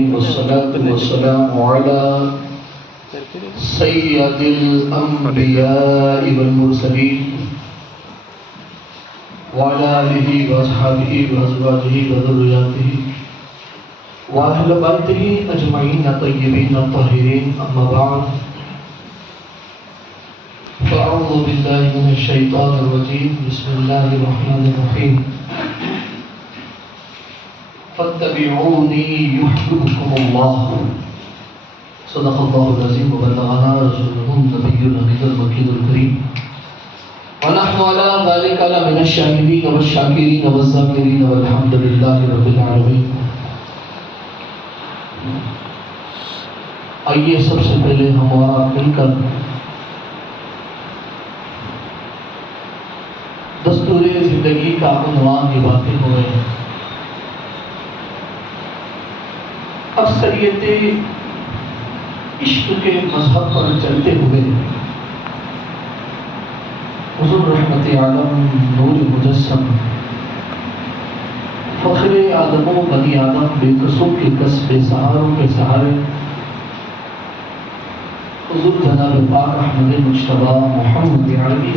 والصلاة والسلام على سيد الأنبياء والمرسلين وعلى آله وأصحابه وأزواجه وذرياته وأهل بيته أجمعين الطيبين الطاهرين أما بعد فأعوذ بالله من الشيطان الرجيم بسم الله الرحمن الرحيم فاتبعوني يحببكم الله صدق الله العظيم وبلغنا رسوله النبي الأمين المكي الكريم ونحن على ذلك لمن الشاهدين والشاكرين والذاكرين والحمد لله رب العالمين. آئیے سب سے پہلے ہم اور آپ مل کر دستور زندگی کا عنوان کی باتیں ہو رہے ہیں. اکثریت عشق کے مذہب پر چلتے ہوئے حضور رحمت عالم نور مجسم فخر آدم و بنی آدم بے کسوں کے کس بے سہاروں کے سہارے حضور جناب پاک احمد مجتبی محمد عربی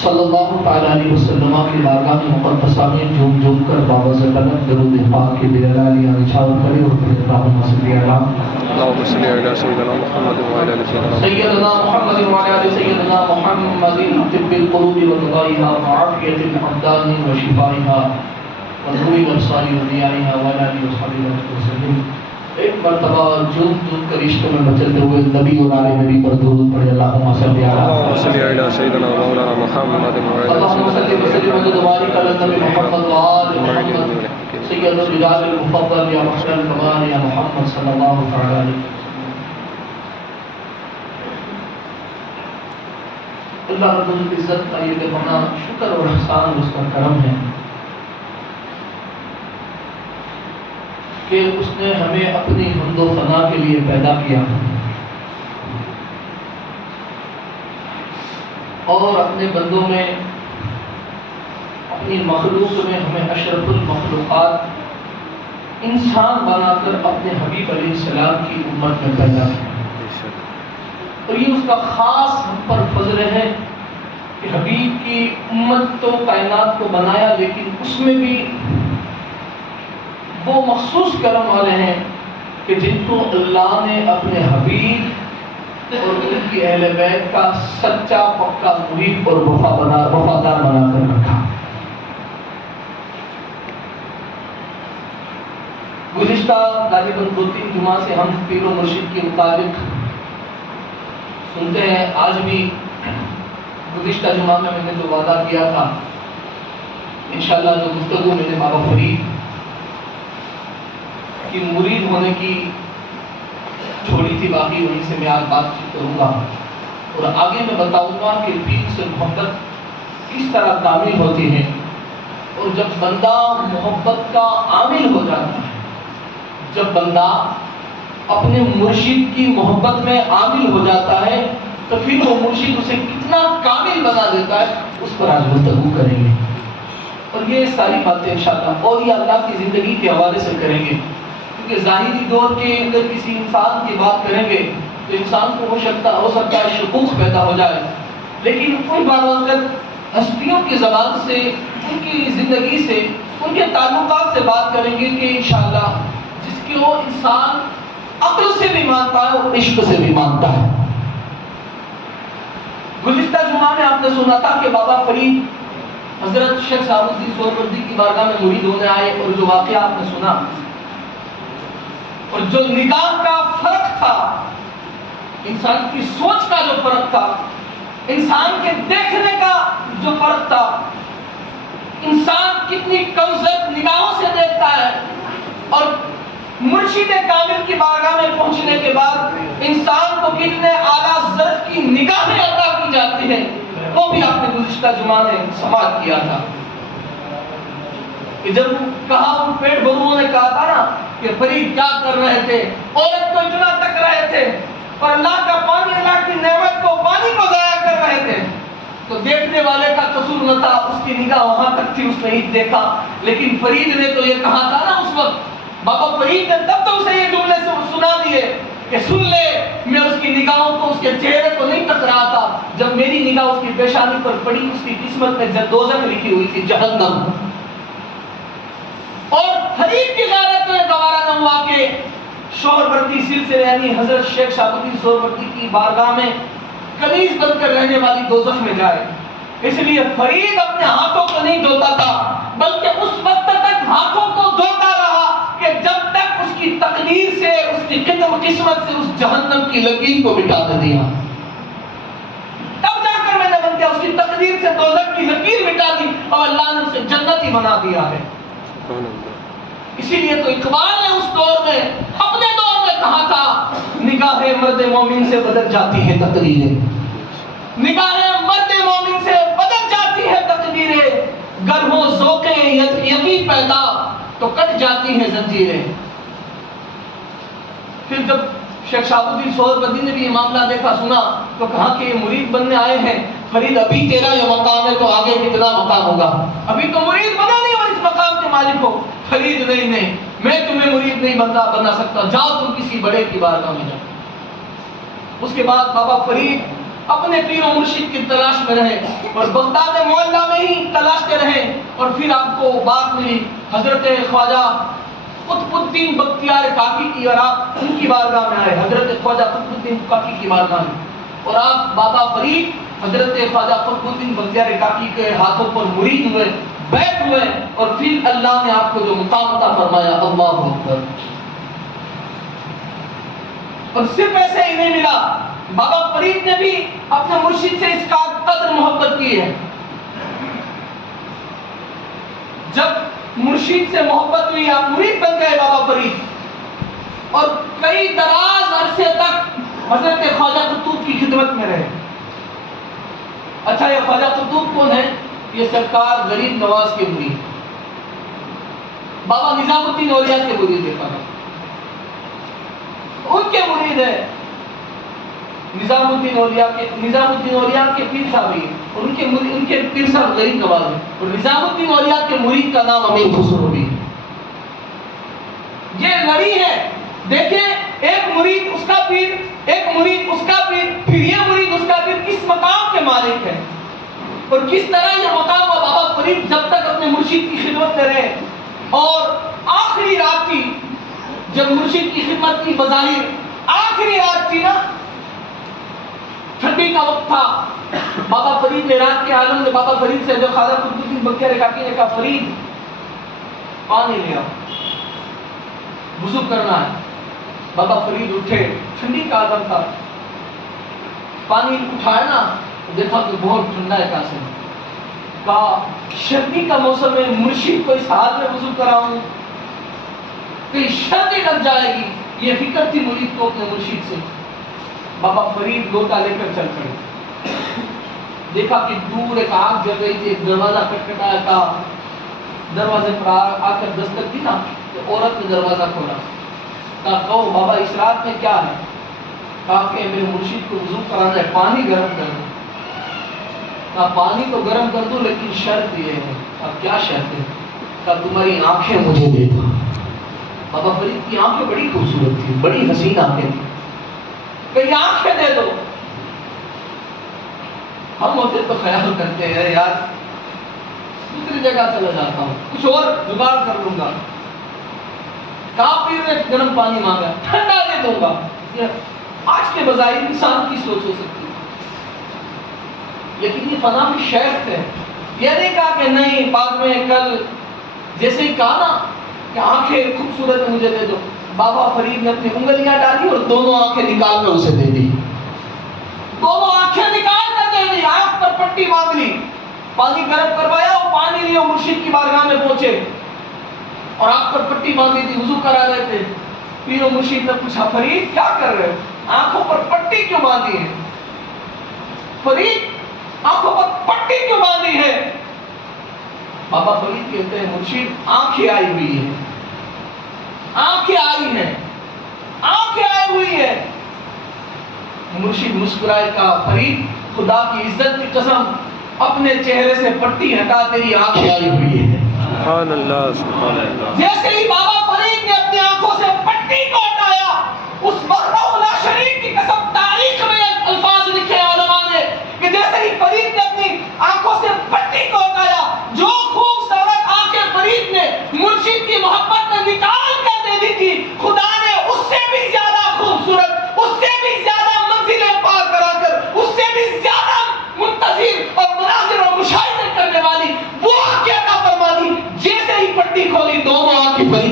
صلی اللہ تعالی علیہ وسلم کی بارگاہ مقدسہ میں جھوم جھوم کر بابا زلالت درود پاک کے بے علیہ نچھاور کرے اور پھر اللہم صلی علی سیدنا محمد وعلی آل سیدنا محمد وعلی آل سیدنا محمد طب القلوب وقضائها وعافیت الابدان وشفائها ونور الابصار وضیائها وعلی آلہ وصحبہ وسلم. ایک مرتبہ جھوم جھوم کر عشق میں مچلتے ہوئے نبی اور آل نبی پر درود پڑھے. اللہم صلی علی سیدنا مولانا محمد اللہم صلی وسلم وبارک علی نبی محمد وآل محمد سید الرجال المفضل یا محشر الکمال یا محمد صلی اللہ تعالی علیہ. اللہ رب العزت کا یہ بنا شکر اور احسان اس کا کرم ہے کہ اس نے ہمیں اپنی حمد و ثنا کے لیے پیدا کیا اور اپنے بندوں میں اپنی مخلوق میں ہمیں اشرف المخلوقات انسان بنا کر اپنے حبیب علیہ السلام کی امت میں پیدا کیا. اور یہ اس کا خاص ہم پر فضل ہے کہ حبیب کی امت تو کائنات کو بنایا لیکن اس میں بھی وہ مخصوص کرم والے ہیں کہ جن کو اللہ نے اپنے حبیب اور ان کی اہل بیت کا سچا پکا مرید اور وفادار بنا کر رکھا. گزشتہ غالباً 2-3 جمعہ سے ہم پیر و مرشد کے مطابق سنتے ہیں. آج بھی گزشتہ جمعہ میں نے جو وعدہ کیا تھا انشاءاللہ جو گفتگو میں نے بابا فرید کی مرید ہونے کی چھوڑی تھی باقی وہیں سے میں آج بات چیت کروں گا اور آگے میں بتاؤں گا کہ پیر سے محبت کس طرح کامل ہوتی ہے. اور جب بندہ محبت کا عامل ہو جاتا ہے, جب بندہ اپنے مرشد کی محبت میں عامل ہو جاتا ہے تو پھر وہ مرشد اسے کتنا کامل بنا دیتا ہے اس پر آج گفتگو کریں گے. اور یہ ساری باتیں انشاءاللہ اور یہ اللہ کی زندگی کے حوالے سے کریں گے کہ ظاہری دور کے اندر کسی انسان کی بات کریں گے تو انسان کو ہو سکتا ہے شکوک پیدا ہو جائے, لیکن کوئی بات ہستیوں کی زبان سے ان کی زندگی سے ان کے تعلقات سے بات کریں گے کہ انشاءاللہ جس کی وہ انسان عقل سے بھی مانتا ہے اور عشق سے بھی مانتا ہے. گزشتہ جمعہ میں آپ نے سنا تھا کہ بابا فرید حضرت شیخ صاحب الدین سہروردی کی بارگاہ میں مرید ہونے آئے اور جو واقعہ آپ نے سنا اور جو نگاہ کا فرق تھا, انسان کی سوچ کا جو فرق تھا, انسان کے دیکھنے کا جو فرق تھا, انسان کتنی کمزور نگاہوں سے دیکھتا ہے اور مرشد کامل کی بارگاہ میں پہنچنے کے بعد انسان کو کتنے اعلیٰ ظرف کی نگاہیں عطا کی جاتی ہیں, وہ بھی آپ نے گزشتہ جمعہ میں سماعت کیا تھا. کہ جب کہا ان پیٹ بھروں نے کہا تھا نا کہ فرید کیا کر رہے تھے, عورت کو اتنا تک رہے تھے اور اللہ کا پانی, اللہ کی نعمت کو پانی کو ضائع کر رہے تھے, تو دیکھنے والے کا قصور نہ تھا, اس کی نگاہ وہاں تک تھی, اس نے ہی دیکھا. لیکن فرید نے تو یہ کہا تھا نا اس وقت فرید نے تب تو اسے یہ جملے سنا دیے کہ سن لے، میں اس کی نگاہوں کو، اس کے چہرے کو نہیں تکرا تھا، جب میری نگاہ اس کی پیشانی پر پڑی اس کی قسمت میں دوزخ لکھی ہوئی تھی، جہنم۔ اور فرید کی غیرت میں گوارا نہ ہوا کہ سہروردی سلسلے یعنی حضرت شیخ شہاب الدین سہروردی کی بارگاہ میں کنیز بن کر رہنے والی دوزخ میں جائے۔ اس لیے فرید اپنے ہاتھوں کو نہیں دھوتا تھا، بلکہ اس وقت تک ہاتھوں کو دھوتا رہا کہ جب تک اس کی تقدیر سے، اس کی قسمت سے اس جہنم کی لکیر کو مٹا نہ دیا۔ تب جا کر میں نے بن کیا اس کی تقدیر سے دوزخ کی لکیر مٹا دی اور اللہ نے اسے جنتی بنا دیا ہے۔ اسی لیے تو اقبال نے اس دور میں، اپنے دور میں کہا تھا، نگاہ مرد مومن سے بدل جاتی ہے تقدیریں، نگاہ مرد مومن سے بدل جاتی ہے تقدیریں، گر ہو ذوق یقین پیدا تو کٹ جاتی ہیں زنجیریں۔ پھر جب شیخ شہاب الدین سہروردی نے بھی یہ معاملہ دیکھا، سنا، تو کہا کہ یہ مرید بننے آئے ہیں، فرید ابھی تیرا یہ مقام ہے تو آگے کتنا مقام ہوگا، ابھی تو مرید بنا نہیں اور اس مقام کے مالک ہو۔ فرید نہیں، میں تمہیں مرید نہیں بنا سکتا، جاؤ تم کسی بڑے کی بارگاہ میں جاؤ۔ اس کے بعد بابا فرید اپنے پیر و مرشد کی تلاش میں رہے اور بغداد معلیٰ میں ہی تلاشتے رہے، اور پھر آپ کو بات ملی حضرت خواجہ قطب الدین بختیار کاکی کی، اور آپ ان کی بارگاہ میں آئے، حضرت خواجہ قطب الدین کاکی کی بارگاہ میں، اور آپ بابا فرید حضرت خواجہ قطب الدین بختیار کاکی کے ہاتھوں پر مرید ہوئے، بیعت ہوئے، اور پھر اللہ نے آپ کو جو مقام عطا فرمایا، اللہ اکبر۔ اور صرف ایسے ہی نہیں ملا، بابا فرید نے بھی اپنے مرشد سے اس کا قدر محبت کی ہے۔ جب مرشد سے محبت ہوئی، آپ مرید بن گئے بابا فرید، اور کئی دراز عرصے تک حضرت خواجہ قطوب کی خدمت میں رہے۔ اچھا، یہ خواجہ قطوب کون ہے؟ یہ سرکار غریب نواز کے مرید، بابا نظام الدین اولیاء کے مرید ہے، ان کے مرید ہے۔ نظام الدین اولیاء کے پیر صاحب ہیں، اور ان کے پیر صاحب غریب نواز ہیں، اور نظام الدین اولیاء کے مرید کا نام امیر خسرو بھی۔ یہ لڑی ہے، دیکھیں، ایک مرید اس کا پیر، ایک مرید اس کا پیر، پھر یہ مرید اس کا پیر، کس مقام کے مالک ہے، اور کس طرح یہ مقام ہوا۔ بابا فرید جب تک اپنے مرشد کی خدمت میں رہے، اور آخری رات تھی جب مرشد کی خدمت کی، بظاہر آخری رات تھی نا، ٹھنڈی کا وقت تھا، بابا فرید نے رات کے عالم میں بابا فرید سے جو خواجہ قطب الدین بختیار کاکی نے کہا، فرید پانی لے آؤ، وضو کرنا ہے۔ بابا فرید اٹھے، ٹھنڈی کا عالم تھا، پانی اٹھایا نا، دیکھا کہ بہت ٹھنڈا ہے کاسے، کہا سردی کا موسم ہے، مرشد کو اس حال میں وضو کراؤں، کہیں سردی لگ جائے گی، یہ فکر تھی مرید کو اپنے مرشد سے۔ بابا فرید لوٹا لے کر چل پڑے، دیکھا کہ دور ایک آگ جل رہی تھی، ایک دروازہ کھٹکھٹایا تھا، دروازے پر آ کر دستک دی نا، تو عورت نے دروازہ کھولا، کہا کہو بابا اس رات میں کیا ہے؟ کہا کہ میرے مرشد کو وضو کرانا ہے، پانی گرم کر دو۔ کہا پانی تو گرم کر دو، لیکن شرط یہ ہے۔ کہا کیا شرط ہے؟ کہا تمہاری آنکھیں مجھے دے دو۔ بابا فرید کی آنکھیں بڑی خوبصورت تھی، بڑی حسین آنکھیں تھی، کہ آنکھیں دے دو۔ ہم ہوتے تو خیال کرتے ہیں یار دوسری جگہ چلا جاتا ہوں، کچھ اور جگاڑ کر لوں گا، کافر نے گرم پانی مانگا، ٹھنڈا دے دوں گا۔ آج کے بظاہر انسان کی سوچ ہو سکتی ہے، لیکن یہ فنا کی شیخ ہے، یہ نہیں کہا کہ نہیں بعد میں کل، جیسے ہی کہا نا کہ آنکھیں خوبصورت مجھے دے دو، بابا فرید نے اپنی انگلیاں ڈالی اور دونوں آنکھیں نکال کر اسے دے دی، دونوں آنکھیں نکال کر دے دی، آنکھ پر پٹی باندھ لی، پانی گرم کروایا اور پانی لیا، مرشد کی بارگاہ میں پہنچے اور آنکھ پر پٹی باندھی تھی، وضو کرا رہے تھے۔ پیر و مرشد نے پوچھا فرید کیا کر رہے ہو، آنکھوں پر پٹی کیوں باندھی ہے؟ فرید آنکھوں پر پٹی کیوں باندھی ہے؟ بابا فرید کہتے ہیں مرشد آنکھیں آئی ہوئی ہے، آنکھیں آئی ہیں، آنکھیں آئی ہوئی ہے۔ مرشد مسکرائے، کہا فرید خدا کی عزت کی قسم اپنے چہرے سے پٹی ہٹا، تیری آنکھیں آئی ہوئی ہے۔ سبحان اللہ، سبحان اللہ۔ جیسے ہی بابا فرید نے اپنی آنکھوں سے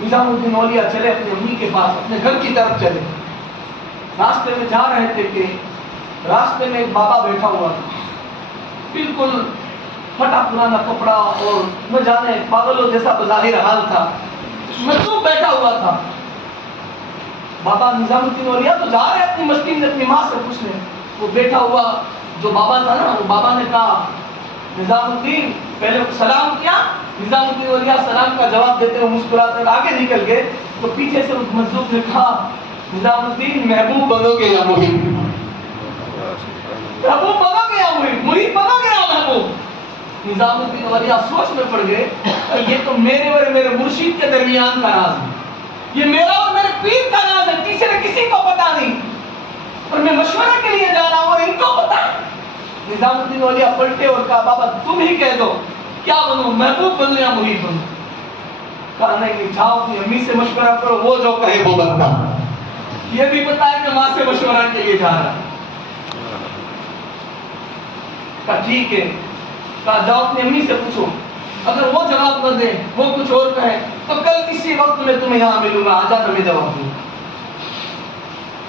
نظام الدین اولیاء چلے اپنی امی کے پاس، اپنے گھر کی طرف چلے. راستے میں جا رہے تھے کہ راستے میں ایک بابا بیٹھا ہوا تھا، بالکل پھٹا پرانا کپڑا اور نہ جانے پاگلوں جیسا بظاہر حال تھا، مصروف بیٹھا ہوا تھا. بابا نظام الدین اولیاء تو جا رہے اپنی مستی میں اپنی ماں سے پوچھنے. وہ بیٹھا ہوا جو بابا تھا نا، وہ بابا نے کہا نظام الدین، پہلے سلام کیا. نظام الدین اولیاء سلام کا جواب دیتے ہوئے مسکراتے ہوئے آگے نکل گئے تو پیچھے سے اس مجذوب نے کہا نظام الدین محبوب بنو گے یا محب؟ محبوب بنو گے یا محب؟ محب بنو گے یا محبوب؟ نظام الدین اولیاء سوچ میں پڑ گئے کہ یہ تو میرے اور میرے مرشید کے درمیان کا راز ہے، یہ میرا اور میرے پیر کا راز ہے، تیسرے کسی کو پتا نہیں، اور میں مشورے کے لیے جا رہا ہوں اور ان کو پتا. نظام الدین اولیاء پلٹے اور کہا بابا تم ہی کہہ دو کیا بنوں، محبوب بنوں یا محب بنوں؟ کہا نہیں، جاؤ اپنی امی سے مشورہ کرو، وہ جو کہے وہ بنتا. یہ بھی پتا ہے کہ ماں سے مشورہ کے لیے جا رہا ہے. کہا ٹھیک ہے. کہا جاؤ اپنی امی سے پوچھو، اگر وہ جواب نہ دے، وہ کچھ اور کہے تو کل کسی وقت میں تمہیں یہاں ملوں گا، آ جانا میں جواب دوں.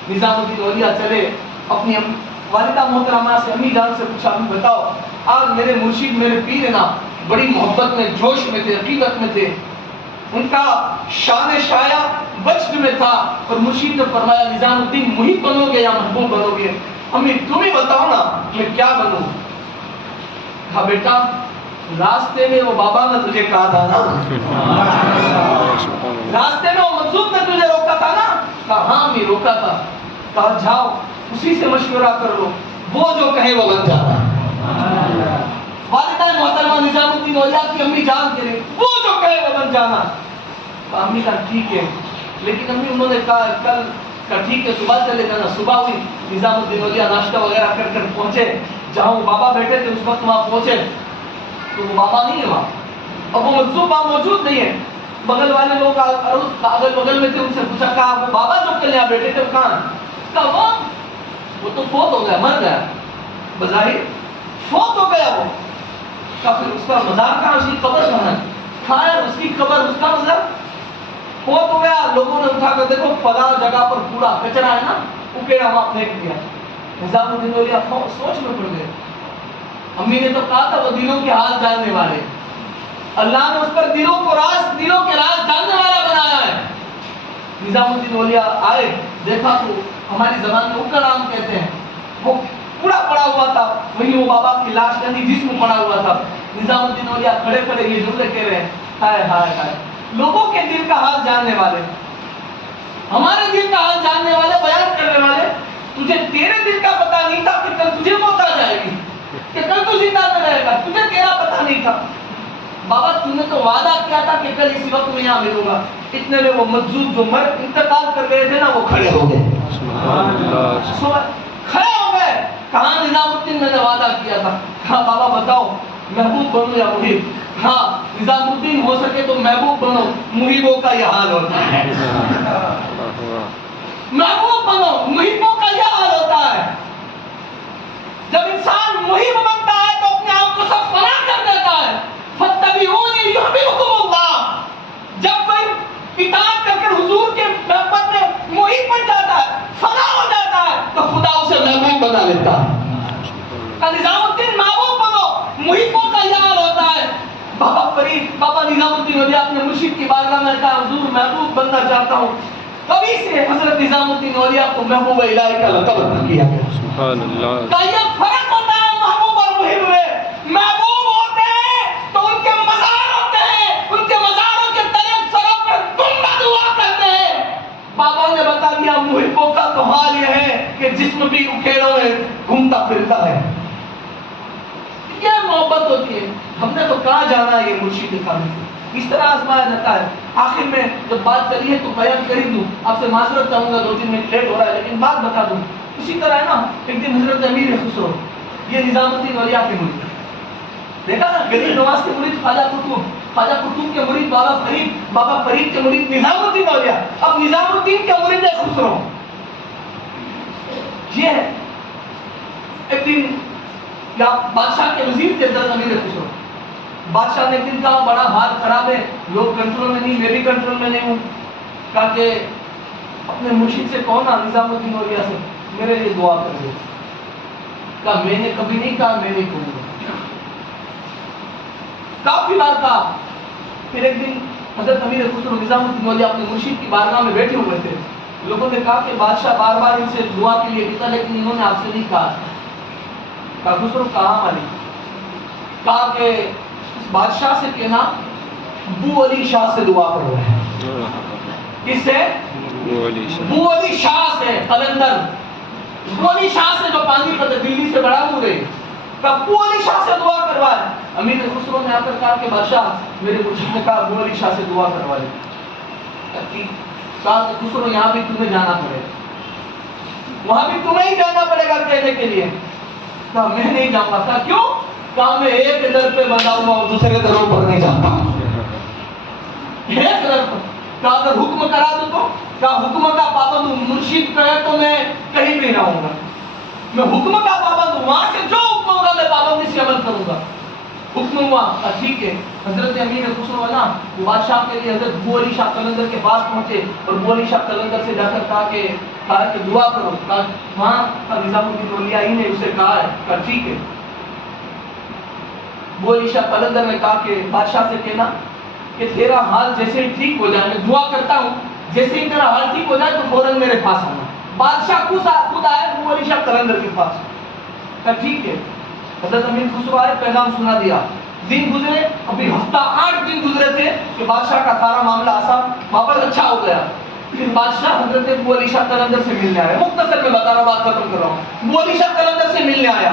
نظام الدین اولیاء چلے اپنی والدہ محترمہ سے، امی جان سے پوچھا امی بتاؤ آج میرے مرشید میرے پیر نا بڑی محبت میں جوش میں تھے، عقیدت میں تھے، ان کا شان شایع وجد میں تھا، اور مرشید نے فرمایا نظام الدین محب بنو گے یا محبوب بنو گے؟ امی تم ہی بتاؤ نا میں کیا بنوں. کہا بیٹا راستے میں وہ بابا نے تجھے کہا تھا نا، راستے میں وہ مجذوب نے تجھے روکا تھا نا. کہا ہاں میں روکا تھا. کہا جاؤ اسی سے مشورہ کر لو، وہ جو کہے وہ بن جاتا. والدہ محترمہ نظام الدین اولیاء کی امی جان کے لیے وہ جو کہے وہ بن جانا. امی کہا ٹھیک ہے، لیکن امی انہوں نے کہا کل کہا ٹھیک ہے صبح چلے جانا. صبح ہوئی، نظام الدین اولیاء ناشتہ وغیرہ کر کر پہنچے جہاں وہ بابا بیٹھے تھے. اس وقت وہاں پہنچے تو وہ بابا نہیں ہے وہاں، اب وہ مجذوب وہاں موجود نہیں ہے. بغل والے لوگ اگل بغل میں تھے، ان سے پوچھا کہا وہ بابا جو کل یہاں بیٹھے تھے وہ کہاں؟ کہا وہ تو فوت ہو گیا، مر گیا، بظاہر فوت ہو گیا وہ. کہا پھر اس کا مزار کہاں، اس کی قبر کہاں ہے؟ کہا یار اس کی قبر، اس کا مزار فوت ہو گیا. لوگوں نے اٹھا کر دیکھو فلاں جگہ پر کوڑا کچرا ہے نا، اکیڑا وہاں پھینک دیا. نظام الدین اولیاء سوچ میں پڑ گئے. امی نے تو کہا تھا وہ دلوں کے حال جاننے والے، اللہ نے اس پر دلوں کے راز جاننے والا بنایا ہے. نظام الدین اولیاء آئے، دیکھا تو ہماری زبان میں اکڑ عام کہتے ہیں، وہ کوڑا پڑا ہوا تھا، وہیں وہ بابا کی لاش یعنی جسم پڑا ہوا تھا. نظام الدین اولیاء کھڑے کھڑے یہ جملے کہہ رہے ہیں ہائے ہائے ہائے، لوگوں کے دل کا حال جاننے والے، ہمارے دل کا حال جاننے والے، بیان کرنے والے، تجھے تیرے دل کا پتہ نہیں تھا کہ کل تجھے موت آ جائے گی، کہ کل تو زندہ نہ رہے گا، تجھے تیرا پتہ نہیں تھا. بابا تم نے تو وعدہ کیا تھا کہ کل اسی وقت میں یہاں ملوں گا. اتنے میں وہ مجذوب جو انتقال کر گئے تھے نا وہ کھڑے ہو گئے. کھڑے ہو گئے. کہاں نظام الدین میں نے وعدہ کیا تھا. کہا بابا بتاؤ محبوب بنو یا محب؟ ہاں نظام الدین ہو سکے تو محبوب بنو، محبوں کا یہ حال ہوتا ہے. محبوب بنو، محبوں کا یہ حال ہوتا ہے. جب انسان محب بنتا ہے تو اپنے آپ کو سب فنا کر دیتا ہے. فَاتَّبِعُونِي يُحْبِبْكُمُ اللَّهُ. جب کوئی اطاعت کر کر حضور کے محبت میں محب بن جاتا ہے، فنا ہو جاتا ہے، تو خدا اسے محبوب بنا لیتا ہے. نظام الدین محبوب بنو، محبوں کا یہ حال ہوتا ہے. بابا نظام الدین اولیاء اپنے مرشد کی بارگاہ میں کہا حضور محبوب بننا چاہتا ہوں. کبھی سے حضرت نظام الدین اولیاء کو محبوب الہی کا لقب عطا کیا گیا. سبحان اللہ. یہ فرق ہوتا ہے محبوب اور محب میں. محبوب ہوتے ہیں تو ان کے مزار ہوتے ہیں، ان کے مزاروں کے تلے سروں پر گنبد ہوا کرتے ہیں. بابا نے بتا دیا محبوں کا تو حال یہ ہے کہ جسم بھی اکھیڑوں میں گھومتا پھرتا ہے. یہ محبت ہوتی ہے. ہم نے تو کہاں جانا ہے یہ مرشد کامل اس طرح آزمایا جاتا ہے. آخر میں جب بات چلی ہے تو بیان کر ہی دوں. آپ سے معذرت چاہوں گا 2-3 منٹ لیٹ ہو رہا ہے لیکن بات بتا دوں. اسی طرح ہے نا ایک دن حضرت امیر خسرو، یہ نظام الدین اولیاء کے مرید، دیکھا نا غریب نواز کے مرید خواجہ قطب کے مرید بابا فرید کے مرید نظام الدین اولیاء. اب نظام الدین کے مرید خسرو یہ ہے. ایک دن یا بادشاہ کے وزیر تھے حضرت امیر خسرو. بادشاہ نے ایک دن کہا بڑا حال خراب ہے، لوگ کنٹرول میں نہیں، میں بھی کنٹرول میں نہیں ہوں. کہا کہ اپنے مرشد سے کہو نا نظام الدین اولیاء سے میرے لیے دعا کر دے. کہا میں نے کبھی نہیں کہا، میں نہیں کہوں گا. کافی بار کہا. پھر ایک دن حضرت امیر خسرو نظام الدین اولیاء اپنے مرشد کی بارگاہ میں بیٹھے ہوئے تھے. لوگوں نے کہا کہ بادشاہ بار بار ان سے دعا کے لیے کہتا لیکن انہوں نے آپ سے نہیں کہا. کہا خسرو کہا مالی. کہا کہ اس بادشاہ سے کہنا بو علی شاہ سے دعا کرو. کس سے؟ بو علی شاہ سے، قلندر. بو علی شاہ سے جو پانی پتہ دلی سے بڑا ہو گئے. کہا بو علی شاہ سے دعا کروائے. امیر خسرو نے آ کر کہا کہ بادشاہ میرے مرشد نے کہا بو علی شاہ سے دعا کروائے. کہا کہ خسرو یہاں بھی تمہیں جانا پڑے گا، وہاں بھی تمہیں ہی جانا پڑے گا کہنے کے لیے. کہا میں نہیں جاؤں گا. کہا کیوں؟ کہا میں ایک در پہ بندھا ہوا اور دوسرے دروں پر نہیں جاتا. ایک در پر. کہا اگر حکم کرا دو تو؟ کہا حکم کا پابند ہوں، مرشد کہے تو میں کہیں بھی رہوں گا. میں حکم کا پابند ہوں، وہاں سے جو حکم ہوگا میں پابندی سے عمل کروں گا. حکم ہوا. ٹھیک ہے. حضرت امیر خسرو ہے نا وہ بادشاہ کے لیے حضرت بو علی شاہ قلندر کے پاس پہنچے اور بو علی شاہ قلندر سے جا کر کہا کہ دعا کرو. کہا وہاں نظام الدین اولیاء ہی نے اسے کہا ہے. کہا ٹھیک ہے. بو علی شاہ قلندر نے کہا کہ بادشاہ سے کہنا کہ تیرا حال جیسے ہی ٹھیک ہو جائے، میں دعا کرتا ہوں جیسے ہی تیرا حال ٹھیک ہو جائے تو فوراً میرے پاس آنا. بادشاہ خود آئے بو علی شاہ قلندر کے پاس. کہا ٹھیک ہے. حضرت امیر خسرو آئے، پیغام سنا دیا. دن گزرے، ابھی ہفتہ 8 دن گزرے تھے کہ بادشاہ کا سارا معاملہ آسان واپس اچھا ہو گیا. پھر بادشاہ حضرت بو علی شاہ قلندر سے ملنے آیا. مختصر میں بتا رہا ہوں، بات ختم کر رہا ہوں. بو علی شاہ قلندر سے ملنے آیا.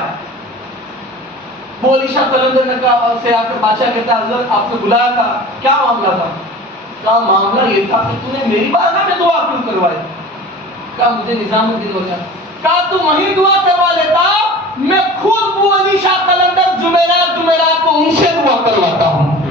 بو علی شاہ قلندر نے کہا سے آ کر بادشاہ کہتا ہے حضرت آپ سے بلایا تھا، کیا معاملہ تھا؟ کہا معاملہ یہ تھا کہ تم نے میری بارگاہ میں دعا کیوں کروائی؟ کہا مجھے نظام الدین اولیاء. کہا تم وہیں دعا کروا لیتا، میں خود بو علی شاہ قلندر جمعرات کو ان سے دعا کرواتا ہوں.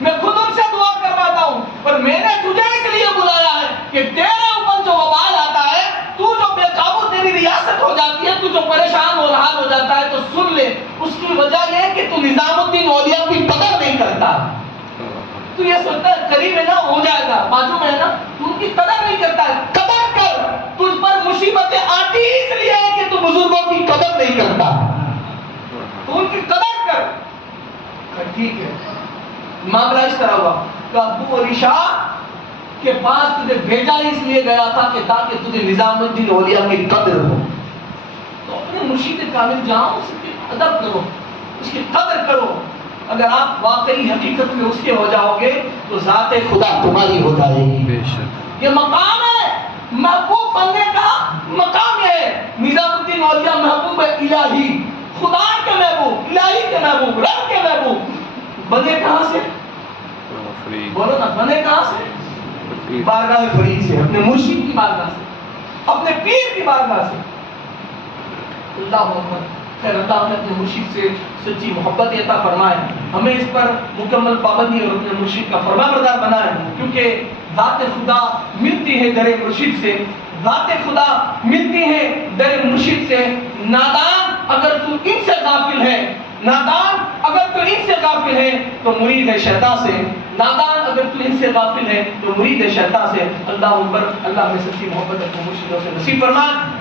میں خود ان سے دعا کرواتا ہوں. اور میں نے تجھے اس لیے بلایا ہے کہ تیرے اوپر جو وبال آتا ہے، تو جو بے قابو تیری ریاست ہو جاتی ہے، تو جو پریشان اور حال ہو جاتا ہے، تو سن لے اس کی وجہ یہ ہے کہ تو نظام الدین اولیاء کی قدر نہیں کرتا. تو یہ سوچتا ہے قریب ہے نا ہو جائے گا، بازو میں ہے نا، تو ان کی قدر نہیں کرتا ہے. قدر کر. تجھ پر مصیبتیں آتی اس لیے ہے کہ تو بزرگوں کی قدر نہیں کرتا، تو ان کی قدر کر. ٹھیک ہے. معاملہ اس طرح ہوا کہ ابو علی شاہ کے پاس تجھے بھیجا اس لیے گیا تھا کہ تاکہ تجھے نظام الدین اولیاء کی قدر ہو. تو اپنے مرشد کامل جاؤ، اس کی ادب کرو، اس کی قدر کرو. اگر آپ واقعی حقیقت میں اس کے ہو جاؤ گے تو ذات خدا تمہاری ہو جائے گی. یہ مقام ہے، محبوب بننے کا مقام ہے. نظام الدین اولیاء محبوب الہی، خدا کے محبوب، الہی کے محبوب، رب کے محبوب. بنے کہاں سے؟ بولو نا، بنے کہاں سے؟ بارگاہ فرید سے، اپنے مرشد کی بارگاہ سے، اپنے پیر کی بارگاہ سے. اللہ اکبر. خیر اللہ نے اپنے مرشد سے سچی محبت عطا فرمائے، ہمیں اس پر مکمل پابندی اور اپنے مرشد کا فرمانبردار بنائے. کیونکہ ذات خدا ملتی ہے در مرشد سے، ذات خدا ملتی ہے در مرشد سے. نادان اگر تو ان سے غافل ہے، نادان اگر تو ان سے غافل ہے تو مرید ہے شیطان سے. نادان اگر تو ان سے غافل ہے تو مرید ہے شیطان سے. اللہ اکبر. اللہ ہمیں سچی محبت اپنے مرشدوں سے نصیب فرمائے.